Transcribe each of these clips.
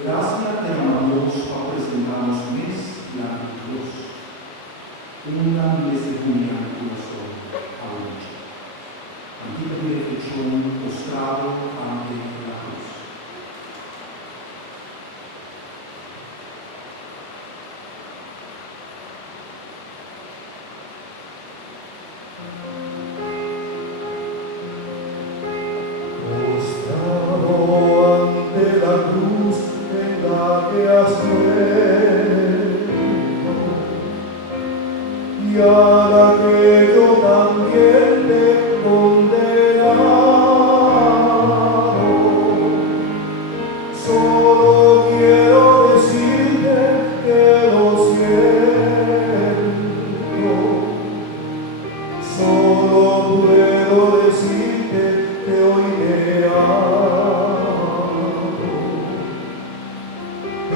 Gracias te damos a presentarnos la cruz, una testimonia del corazón a luce. Antica benedizione mostrado ante la cruz. Mostrado ante la cruz en la que has muerto, y a la que yo también te he condenado, solo quiero decirte que lo siento, solo puedo decirte que hoy te amo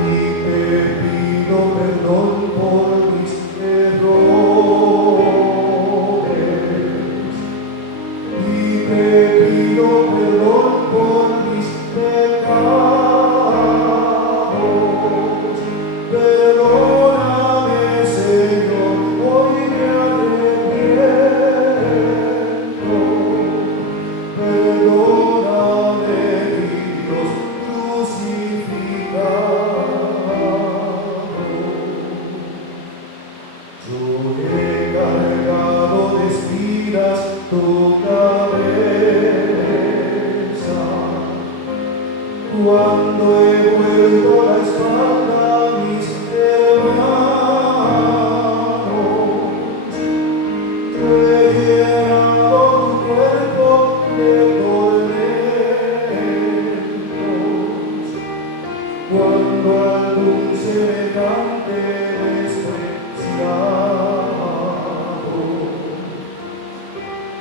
y te pido perdón por mis errores y te pido perdón por mis pecados. Perdóname, Señor, hoy me arrepiento. Perdóname, mi Dios crucificado. Yo he cargado de espinas tu cabeza cuando he vuelto la espalda a mis hermanos. Yo he llenado tu cuerpo de tormentos cuando algún semejante despreciado.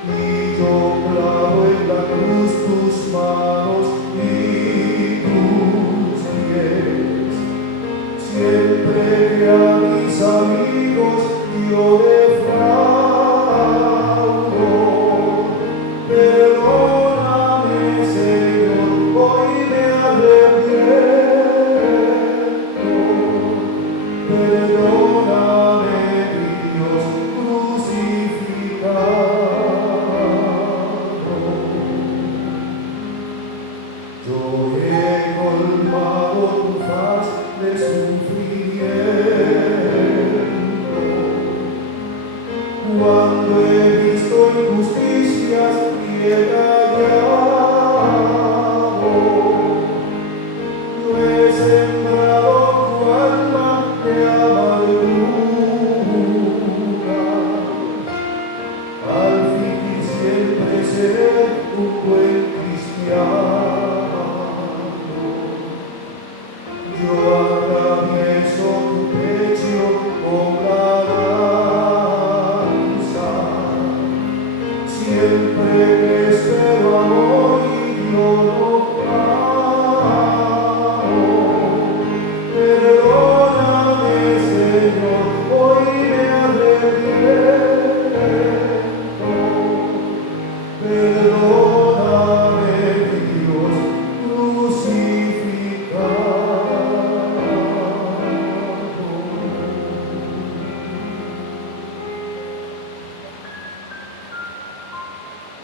Y yo clavo en la cruz tus manos y tus pies, siempre que a mis amigos yo defraudo.